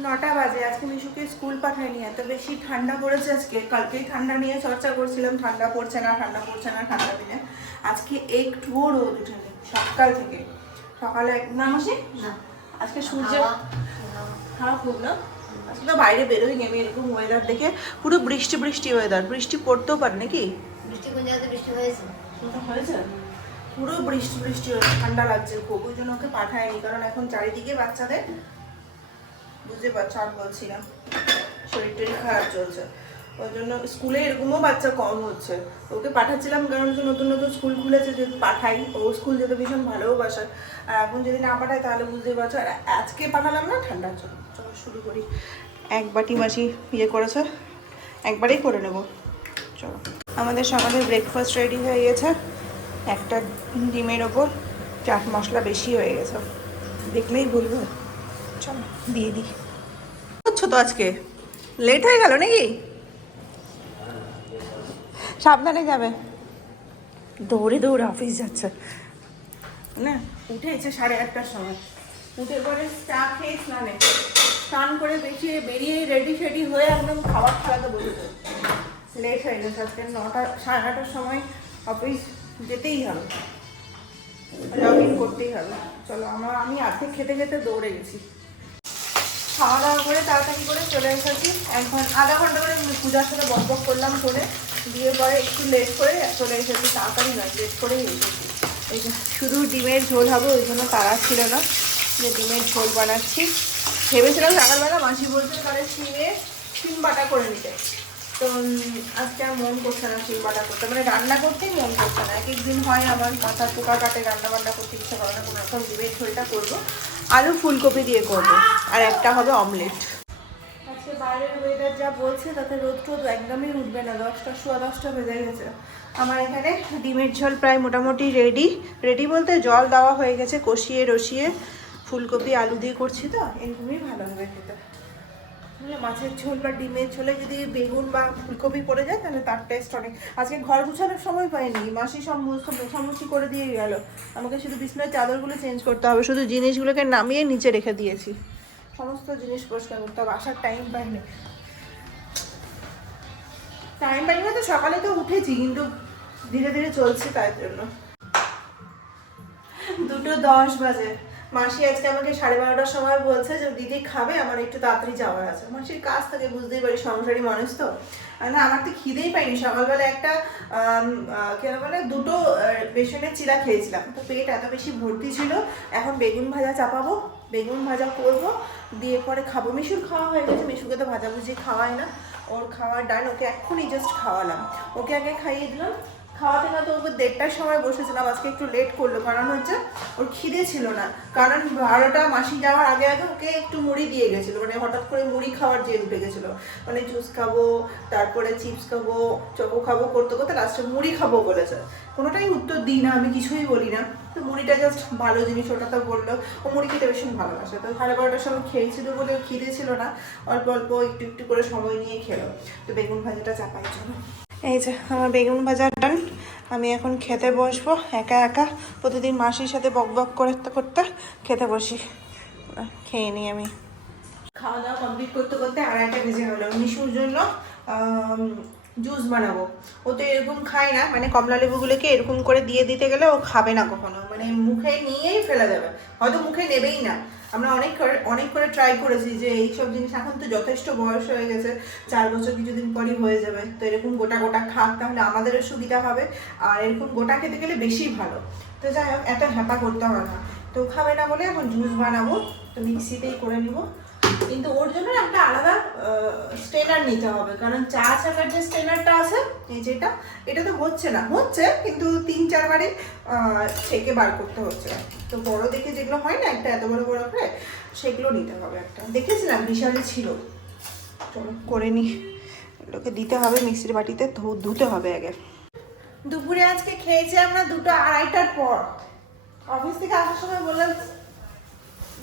নটা বাজে আজকে মিশুকে স্কুল পাঠায়নি এত বেশি ঠান্ডা পড়েছে আজকে। কালকেই ঠান্ডা নিয়ে চর্চা করছিলাম ঠান্ডা পড়ছে না ঠান্ডা পড়ছে না ঠান্ডা দিনে। আজকে একটুও রোদ উঠেনি সকাল থেকে। সকালে এক না মাসি? না। আজকে সূর্য খারাপ হোক না? আজকে তো বাইরে বেরোই আমি এরকম ওয়েদার দেখে। পুরো বৃষ্টি বৃষ্টি ওয়েদার বৃষ্টি পড়তেও পারে নাকি? বৃষ্টি কোন জায়গাতে বৃষ্টি হয়েছে? হয়েছে? পুরো বৃষ্টি বৃষ্টি হয়েছে ঠান্ডা লাগছে খুব। ওই জন্য ওকে পাঠায়নি কারণ এখন চারিদিকে বাচ্চাদের বুঝতে পারছ, আর বলছি না। শরীর টরীর খারাপ চলছে। ওই জন্য স্কুলে এরকমও বাচ্চা কম হচ্ছে। ওকে পাঠাচ্ছিলাম কারণ হচ্ছে নতুন নতুন স্কুল খুলেছে যদি পাঠাই। ও স্কুল যেতে ভীষণ ভালোবাসে। আর এখন যদি না পাঠায় তাহলে বুঝতেই পারছ, আর আজকে পাঠালাম না, ঠান্ডার জন্য। চলো শুরু করি। এক বাটি মাসি ইয়ে করেছে, একবারেই করে নেব। চলো। আমাদের সকালের ব্রেকফাস্ট রেডি হয়ে গেছে। একটা ডিমের ওপর চাট মশলা বেশি হয়ে গেছে। দেখলেই বলব চলো, দিয়ে দিই হচ্ছে তো আজকে? লেট হয়ে গেল নাকি? সাবধানে যাবে। দৌড়ে দৌড়ে অফিস যাচ্ছে। না উঠেছে সাড়ে আটটার সময়। উঠে পরে চা খেয়ে স্নানে। স্নান করে বেরিয়ে বেরিয়ে রেডি ফেডি হয়ে একদম খাবার খাওয়াতে বসেছে লেট হয়ে গেছে আজকে নটা, সাড়ে নটার সময় অফিস যেতেই হবে। জগিং করতেই হবে। চলো, আমার, আমি অর্ধেক খেতে খেতে দৌড়ে গেছি। খাওয়া দাওয়া করে তাড়াতাড়ি করে চলে এসেছি। ঘণ্টা আধা ঘণ্টা করে পূজার সাথে বক বক করলাম করে দিয়ে পরে একটু লেট করে চলে এসেছি, তাড়াতাড়ি নয় লেট করেই এসেছি। শুধু ডিমের ঝোল হবে, ওই জন্য তারা ছিল না। যে ডিমের ঝোল বানাচ্ছি। ভেবেছিলাম সকালবেলা মাসি বলছে তাহলে শিমে শিম বাটা করে নিতে। তো আজকে আর মন করছে না শিম বাটা করতে। মানে রান্না করতেই মন করছে না। এক একদিন হয় আমার, মাথার পোকা কাটে রান্না বান্না করতে ইচ্ছা করে না, কোনো রকম ডিমের ঝোলটা করব। আলু ফুলকপি দিয়ে করব। আর একটা হবে অমলেট। আজকে বাইরের ওয়েদার যা বলছে, তাতে রোদ টোদ একদমই উঠবে না। দশটা, সোয়া দশটা বেজে গেছে। আমার এখানে ডিমের ঝোল প্রায় মোটামুটি রেডি রেডি বলতে জল দেওয়া হয়ে গেছে, কষিয়ে রসিয়ে ফুলকপি, আলু দিয়ে করছি তো। এরকমই ভালো হবে খেতে। মাছের ঝোল বা ডিমের ঝোলে যদি বেগুন বা ফুলকপি পড়ে যায়, তাহলে তার টেস্ট অনেক। আজকে ঘর গুছানোর সময় পাইনি, মাসি সমস্ত মোছামুছি করে দিয়ে গেল। আমাকে শুধু বিছনার চাদরগুলো চেঞ্জ করতে হবে, শুধু জিনিসগুলোকে নামিয়ে নিচে রেখে দিয়েছি। সমস্ত জিনিস পরিষ্কার করতে হবে, আসার টাইম পাইনি। টাইম পাইনি তো সকালে তো উঠেছি, কিন্তু ধীরে ধীরে চলছে তার জন্য। দুটো দশ বাজে। মাসি আজকে আমাকে সাড়ে বারোটার সময় বলছে যে, দিদি খাবে, আমার একটু তাড়াতাড়ি যাওয়ার আছে। মাসির কাজ থাকে, বুঝতেই পারি সংসারী মানুষ তো। না, আমার তো খিদেই পাইনি। সকালবেলা একটা কেন বলে, দুটো বেসনের চিরা খেয়েছিলাম। তো পেট এত বেশি ভর্তি ছিল, এখন বেগুন ভাজা চাপাবো, বেগুন ভাজা করব, দিয়ে পরে খাব। মিশুর খাওয়া হয়ে গেছে, মিশুকে তো ভাজা ভাজাভুজি খাওয়াই না। ওর খাওয়া ডান, ওকে এক্ষুনি জাস্ট খাওয়ালাম। ওকে আগে খাইয়ে দিলাম খাওয়াতে না তো ওকে দেড়টার সময় বসেছিলাম, আজকে একটু লেট করল, কারণ হচ্ছে ওর খিদে ছিল না। কারণ বারোটা মাসি যাওয়ার আগে আগে ওকে একটু মুড়ি দিয়ে গেছিল মানে হঠাৎ করে মুড়ি খাওয়ার জেদ উঠে গেছিল। মানে জুস খাব, তারপরে চিপস খাব চকো খাব, করতে করতে লাস্টে মুড়ি খাব বলেছে। কোনোটাই উত্তর দিই না, আমি কিছুই বলি না। তো মুড়িটা জাস্ট ভালো জিনিস, ওটা তো বলল। ও মুড়ি খেতে ভীষণ ভালোবাসে। তো সাড়ে বারোটার সময় খেয়েছিল বলে খিদে ছিল না। অল্প অল্প একটু একটু করে সময় নিয়ে খেলো। তো বেগুন ভাজাটা চাপাই চলো। এই যে, আমার বেগুন বাজার ডান আমি এখন খেতে বসবো, একা একা। প্রতিদিন মাসির সাথে বক বক করতে করতে, খেতে বসি। খেয়ে নিই আমি। খাওয়া দাওয়া কমপ্লিট করতে করতে আড়াইটা বেজে হলো মিশুর জন্য জুস বানাবো। ও তো এরকম খায় না মানে কমলা লেবুগুলোকে এরকম করে দিয়ে দিতে গেলে ও খাবে না কখনো। মানে মুখে নিয়েই ফেলে দেবে হয়তো মুখে নেবেই না। আমরা অনেক অনেক করে ট্রাই করেছি যে এই সব জিনিস এখন তো যথেষ্ট বয়স হয়ে গেছে, চার বছর কিছুদিন পরই হয়ে যাবে। তো এরকম গোটা গোটা খাক, তাহলে আমাদেরও সুবিধা হবে, আর এরকম গোটা খেতে গেলে বেশি ভালো। তো যাই হোক, এত হ্যাপা করতে হবে না। তো খাবে না বলে এখন জুস বানাবো, তো মিক্সিতেই করে নিব। কিন্তু ওর জন্য একটা আলাদা স্টেনার নিতে হবে কারণ চা চাকার যে স্টেনারটা আছে এই যেটা এটা তো হচ্ছে না। হচ্ছে কিন্তু তিন চারবারে আহ, ছেঁকে বার করতে হচ্ছে। তো বড় দেখে যেগুলো হয় না একটা এত বড় বড় করে সেগুলো নিতে হবে একটা। দেখেছিলাম বিশালে ছিল। চলো করে নি। এগুলোকে দিতে হবে মিক্সির বাটিতে ধুতে হবে আগে। দুপুরে আজকে খেয়েছি আমরা দুটো আড়াইটার পর। অফিস থেকে আসার সময় বললাম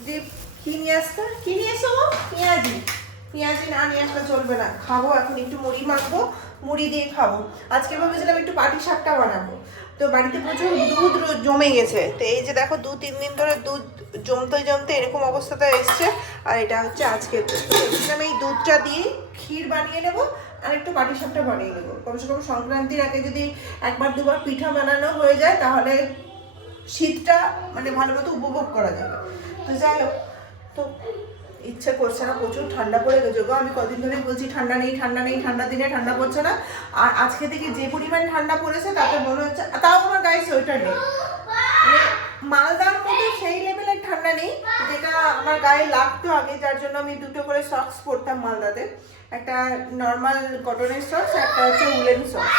যে কি নিয়ে আসতে? কি নিয়ে এসো? পেঁয়াজি। পেঁয়াজি না নিয়ে আসলে চলবে না। খাব, এখন একটু মুড়ি মাখবো, মুড়ি দিয়ে খাব। আজকে ভেবেছিলাম একটু পাটি শাকটা বানাবো। তো বাড়িতে প্রচুর দুধ জমে গেছে। তো এই যে দেখো, দু তিন দিন ধরে দুধ জমতে জমতে এরকম অবস্থাতে এসছে। আর এটা হচ্ছে আজকের দুধ ভেবেছিলাম এই দুধটা দিয়ে ক্ষীর বানিয়ে নেব আর একটু পাটি শাকটা বানিয়ে নেব। কমসে কম সংক্রান্তির আগে যদি একবার দুবার পিঠা বানানো হয়ে যায়, তাহলে শীতটা মানে ভালো মতো উপভোগ করা যাবে। তো যাই হোক, তো ইচ্ছে করছে না, প্রচুর ঠান্ডা পড়ে গেছে গো। আমি কদিন ধরে বলছি, ঠান্ডা নেই ঠান্ডা নেই, ঠান্ডা দিনে ঠান্ডা পড়ছে না। আর আজকে থেকে যে পরিমাণ ঠান্ডা পড়েছে, তাতে মনে হচ্ছে, তাও আমার গায়ে সোয়েটার নেই। মানে মালদার মধ্যে সেই লেভেলের ঠান্ডা নেই, যেটা আমার গায়ে লাগতো আগে, যার জন্য আমি দুটো করে সক্স পরতাম মালদাতে। একটা নর্মাল কটনের সক্স একটা হচ্ছে উলেন সক্স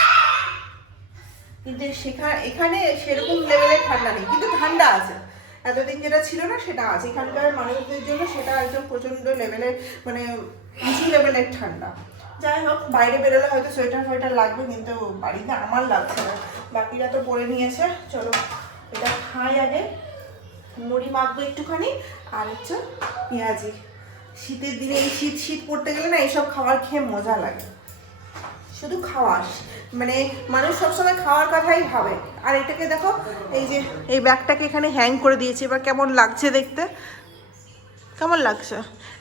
কিন্তু সেখানে এখানে সেরকম লেভেলের ঠান্ডা নেই, কিন্তু ঠান্ডা আছে। এতদিন যেটা ছিল না, সেটা আছে এখানকার মানুষদের জন্য সেটা একদম প্রচণ্ড লেভেলের মানে উঁচু লেভেলের ঠান্ডা। যাই হোক, বাইরে বেরোলে হয়তো সোয়েটার ফোয়েটার লাগবে, কিন্তু বাড়িতে আমার লাগছে না। বাকিরা তো পরে নিয়েছে। চলো, এটা খাই আগে। মুড়ি মাখবো একটুখানি, আর হচ্ছে পেঁয়াজি। শীতের দিনে এই শীত শীত পড়তে গেলে না, এইসব খাবার খেয়ে মজা লাগে। শুধু খাওয়ার মানে মানুষ সবসময় খাওয়ার কথাই ভাবে। আর এটাকে দেখো, এই যে, এই ব্যাগটাকে এখানে হ্যাং করে দিয়েছি, এবার কেমন লাগছে দেখতে? কেমন লাগছে?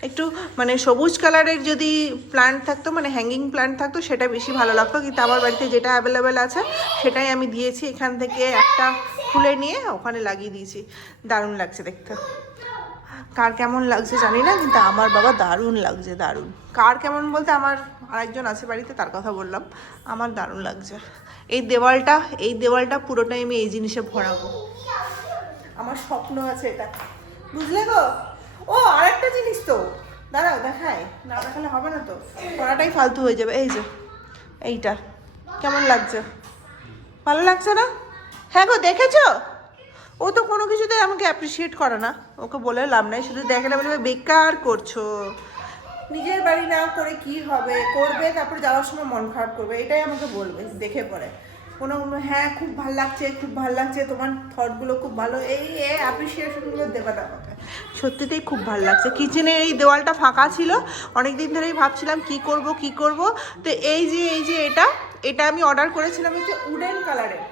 একটু মানে সবুজ কালারের যদি প্ল্যান্ট থাকতো মানে হ্যাঙ্গিং প্ল্যান্ট থাকতো, সেটা বেশি ভালো লাগতো। কিন্তু আমার বাড়িতে যেটা অ্যাভেলেবেল আছে, সেটাই আমি দিয়েছি। এখান থেকে একটা খুলে নিয়ে ওখানে লাগিয়ে দিয়েছি। দারুণ লাগছে দেখতে। কার কেমন লাগছে জানি না, কিন্তু আমার বাবা দারুণ লাগছে, দারুণ। কার কেমন বলতে আমার আরেকজন আছে বাড়িতে, তার কথা বললাম। আমার দারুণ লাগছে। এই দেওয়ালটা এই দেওয়ালটা পুরোটাই আমি এই জিনিসে ভরাবো। আমার স্বপ্ন আছে এটা। বুঝলে গো? ও, আরেকটা জিনিস তো। দাঁড়াও দেখায় না দেখালে হবে না তো। পড়াটাই ফালতু হয়ে যাবে। এই যে, এইটা। কেমন লাগছে? ভালো লাগছে না? হ্যাঁ গো, দেখেছ? ও তো কোনো কিছুতে আমাকে অ্যাপ্রিসিয়েট করে না। ওকে বলে লাভ নাই, শুধু দেখে না বলবে বেকার করছ। নিজের বাড়ি না করে কি হবে? করবে, তারপর যাওয়ার সময় মন খারাপ করবে। এটাই আমাকে বলবে, দেখে পরে। কোনো হ্যাঁ খুব ভালো লাগছে, খুব ভালো লাগছে, তোমার থটগুলো খুব ভালো। এই এ অ্যাপ্রিসিয়েশনগুলো দেবে না আমাকে সত্যিতেই খুব ভালো লাগছে। কিচেনের এই দেওয়ালটা ফাঁকা ছিল অনেক দিন ধরেই ভাবছিলাম কি করব কি করব। তো এই যে এই যে এটা এটা আমি অর্ডার করেছিলাম হচ্ছে উডেন কালারের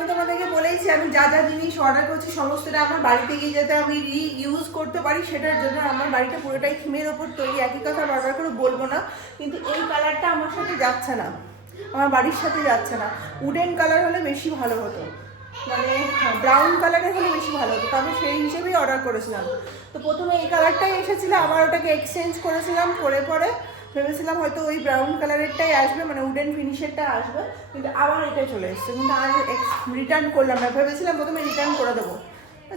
আমি তোমাদেরকে বলেইছি, আমি যা যা জিনিস অর্ডার করছি, সমস্তটা আমার বাড়িতে গিয়ে যাতে আমি রি ইউজ করতে পারি, সেটার জন্য আমার বাড়িটা পুরোটাই থিমের ওপর তৈরি। একই কথা বারবার করে বলব না, কিন্তু এই কালারটা আমার সাথে যাচ্ছে না। আমার বাড়ির সাথে যাচ্ছে না। উডেন কালার হলে বেশি ভালো হতো। মানে ব্রাউন কালারের হলে বেশি ভালো হতো। আমি সেই হিসেবেই অর্ডার করেছিলাম। তো প্রথমে এই কালারটাই এসেছিল, আবার ওটাকে এক্সচেঞ্জ করেছিলাম, করে পরে ভেবেছিলাম হয়তো ওই ব্রাউন কালারেরটাই আসবে মানে উডেন ফিনিশেরটা আসবে, কিন্তু আবার এটাই চলে এসছে। কিন্তু আর রিটার্ন করলাম না। ভেবেছিলাম প্রথমে রিটার্ন করে দেবো।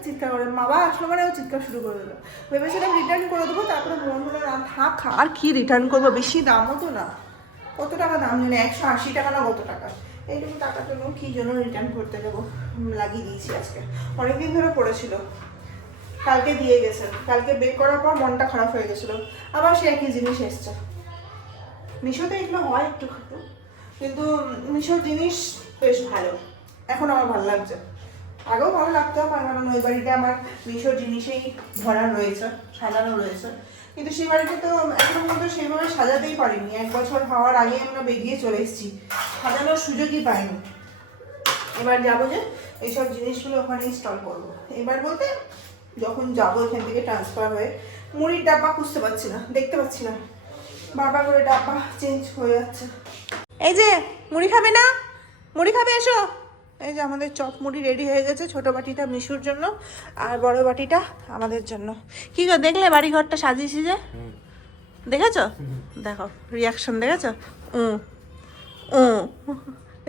চিৎকার করে বাবা আসলো মানে ও চিৎকার শুরু করে দিল। ভেবেছিলাম রিটার্ন করে দেবো, তারপরে মন হলো না থাক আর কি রিটার্ন করব? বেশি দামও তো না। কত টাকা দাম জানি, একশো আশি টাকা না কত টাকা? এইটুকু টাকার জন্য কী জন্য রিটার্ন করতে যাব লাগিয়ে দিয়েছি আজকে। অনেকদিন ধরে পড়েছিল। কালকে দিয়ে গেছে। কালকে বের করার পর মনটা খারাপ হয়ে গেছিল। আবার সে একই জিনিস এসছে। মিশোতে এগুলো হয় একটু কিন্তু মিশোর জিনিস বেশ ভালো। এখন আমার ভালো লাগছে। আগেও ভালো লাগতো, কারণ ওই বাড়িতে আমার মিশোর জিনিসেই ভরা রয়েছে, সাজানো রয়েছে। কিন্তু সেই বাড়িতে তো এখনও পর্যন্ত সেইভাবে সাজাতেই পারিনি। এক বছর হওয়ার আগে আমরা বেরিয়ে চলে এসেছি। সাজানোর সুযোগই পাইনি। এবার যাব যে এইসব জিনিসগুলো ওখানে ইনস্টল করব। এবার বলতে যখন যাব এখান থেকে ট্রান্সফার হয়ে, মুড়ির ডাব্বা খুঁজতে পারছি না, দেখতে পাচ্ছি না। বারবার করে ডাব্বা চেঞ্জ হয়ে যাচ্ছে। এই যে, মুড়ি খাবে না? মুড়ি খাবে, এসো। এই যে আমাদের চপ মুড়ি রেডি হয়ে গেছে, ছোট বাটিটা মিশুর জন্য আর বড় বাটিটা আমাদের জন্য। কি গো, দেখলে বাড়ি ঘরটা সাজিয়েছি যে? দেখেছ? দেখো রিয়াকশন দেখেছ? উ উ।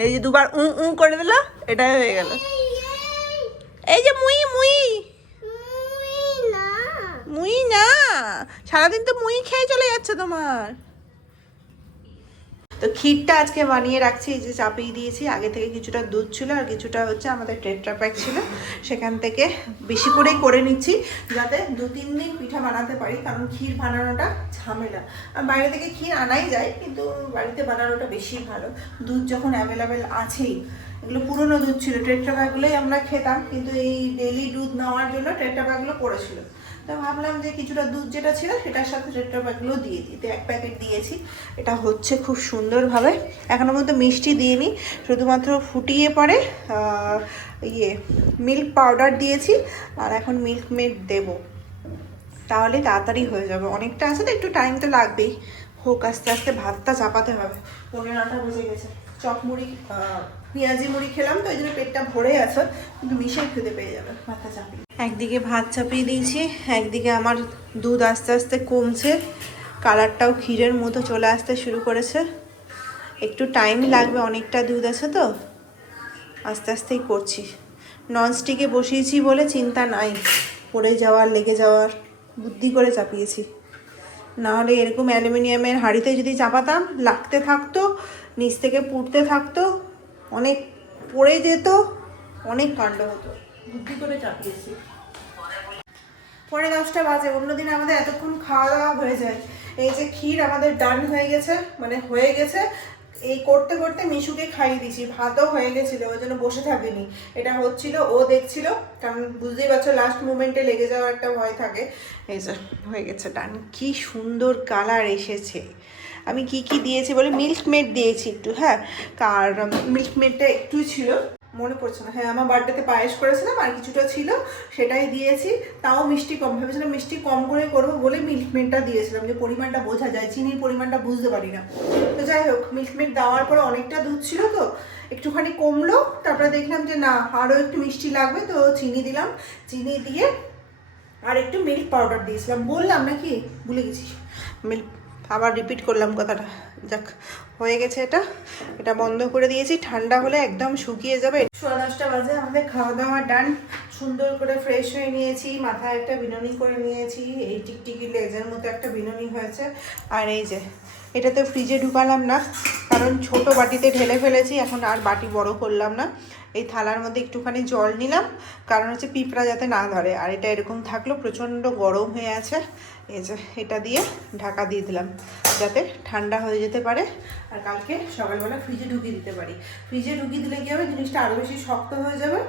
এই যে দুবার উ উ করে দিল এটাই হয়ে গেল। এই যে মুই মুই। মুই না। সারাদিন তো মুই খেয়ে চলে যাচ্ছে তোমার। তো ক্ষীরটা আজকে বানিয়ে রাখছি, এই যে চাপিয়ে দিয়েছি। আগে থেকে কিছুটা দুধ ছিল আর কিছুটা হচ্ছে আমাদের টেট্রা প্যাক ছিল। সেখান থেকে বেশি করেই করে নিচ্ছি, যাতে দু তিন দিন পিঠা বানাতে পারি, কারণ ক্ষীর বানানোটা ঝামেলা। আর বাইরে থেকে ক্ষীর আনাই যায়, কিন্তু বাড়িতে বানানোটা বেশি ভালো। দুধ যখন অ্যাভেলেবেল আছেই। এগুলো পুরনো দুধ ছিল, টেট্রা প্যাকগুলোই আমরা খেতাম, কিন্তু এই ডেলি দুধ নেওয়ার জন্য টেট্রা প্যাকগুলো পড়েছিল। তো ভাবলাম যে কিছুটা দুধ যেটা ছিল সেটার সাথে রেট্রো প্যাকগুলো দিয়ে তো এক প্যাকেট দিয়েছি। এটা হচ্ছে খুব সুন্দরভাবে। এখনও পর্যন্ত মিষ্টি দিইনি। শুধুমাত্র ফুটিয়ে পরে ইয়ে মিল্ক পাউডার দিয়েছি আর এখন মিল্ক মেড দেবো। তাহলে তাড়াতাড়ি হয়ে যাবে। অনেকটা আছে তো, একটু টাইম তো লাগবেই। হোক, আস্তে আস্তে ভাতটা চাপাতে হবে। পনেরো নটা বেজে গেছে। চপ মুড়ি পেঁয়াজি মুড়ি খেলাম, তো ওই জন্য পেটটা ভরে আছে, কিন্তু মিশাই খেতে পেয়ে যাবে ভাতটা চাপিয়ে। একদিকে ভাত চাপিয়ে দিয়েছি, একদিকে আমার দুধ আস্তে আস্তে কমছে, কালারটাও ক্ষীরের মতো চলে আসতে শুরু করেছে। একটু টাইম লাগবে, অনেকটা দুধ আছে তো, আস্তে আস্তেই করছি। ননস্টিকে বসিয়েছি বলে চিন্তা নাই, পড়ে যাওয়ার, লেগে যাওয়ার, বুদ্ধি করে চাপিয়েছি। নাহলে এরকম অ্যালুমিনিয়ামের হাঁড়িতে যদি চাপাতাম, লাগতে থাকতো, নিচ থেকে পুড়তে থাকতো, অনেক পড়ে যেত, অনেক কাণ্ড হতো। বুদ্ধি করে চাপিয়েছি। পরে দশটা বাজে অন্যদিন আমাদের এতক্ষণ খাওয়া দাওয়া হয়ে যায়। এই যে ক্ষীর আমাদের ডান হয়ে গেছে মানে হয়ে গেছে এই করতে করতে মিশুকে খাইয়ে দিয়েছি, ভাতও হয়ে গেছিল, ওই জন্য বসে থাকিনি। এটা হচ্ছিল, ও দেখছিল, কারণ বুঝতেই পারছ লাস্ট মুমেন্টে লেগে যাওয়ার একটা ভয় থাকে। এই যে, হয়ে গেছে ডান কি সুন্দর কালার এসেছে। আমি কি কি দিয়েছি বলে মিল্ক মেড দিয়েছি একটু হ্যাঁ। কার মিল্ক মেডটা একটু ছিল। মনে পড়ছে না। হ্যাঁ আমার বার্থডেতে পায়েস করেছিলাম আর কিছুটা ছিল, সেটাই দিয়েছি। তাও মিষ্টি কম। ভেবেছিলাম মিষ্টি কম করে করব বলে মিল্ক মেডটা দিয়েছিলাম। যে পরিমাণটা বোঝা যায়, চিনির পরিমাণটা বুঝতে পারি না। তো যাই হোক মিল্ক মেড দেওয়ার পরে অনেকটা দুধ ছিল তো, একটুখানি কমলো। তারপরে দেখলাম যে না, আরও একটু মিষ্টি লাগবে তো চিনি দিলাম। চিনি দিয়ে আর একটু মিল্ক পাউডার দিয়েছিলাম। বললাম নাকি? ভুলে গেছি। মিল্ক আবার রিপিট করলাম কথাটা। যাক, হয়ে গেছে এটা। এটা বন্ধ করে দিয়েছি, ঠান্ডা হলে একদম শুকিয়ে যাবে। সোয়া দশটা বাজে, আমাদের খাওয়া দাওয়া ডান। সুন্দর করে ফ্রেশ হয়ে নিয়েছি, মাথায় একটা বিনুনি করে নিয়েছি, এই টিকটিকি লেজের মতো একটা বিনুনি হয়েছে। আর এই যে, এটাতে ফ্রিজে ঢুকালাম না, কারণ ছোট বাটিতে ঢেলে ফেলেছি, এখন আর বাটি বড় করলাম না। এই থালার মধ্যে একটুখানি জল নিলাম, কারণ হচ্ছে পিঁপড়া যাতে না ধরে। আর এটা এরকম থাকল, প্রচণ্ড গরম হয়ে আছে। এই যে এটা দিয়ে ঢাকা দিয়ে দিলাম, যাতে ঠান্ডা হয়ে যেতে পারে। আর কালকে সকালবেলা ফ্রিজে ঢুকিয়ে দিতে পারি। ফ্রিজে ঢুকিয়ে দিলে কি হবে? জিনিসটা আরও বেশি শক্ত হয়ে যাবে।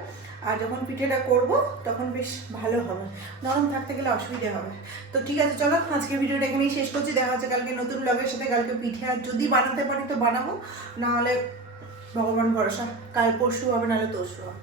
আর যখন পিঠেটা করব, তখন বেশ ভালো হবে। নরম থাকতে গেলে অসুবিধা হবে। তো ঠিক আছে, চলো আজকে ভিডিওটা এখানেই শেষ করছি। দেখা হচ্ছে কালকে নতুন ব্লগের সাথে। কালকে পিঠে আর যদি বানাতে পারি তো বানাবো। নাহলে ভগবান ভরসা। কাল পরশু হবে, নাহলে তরশু হবে।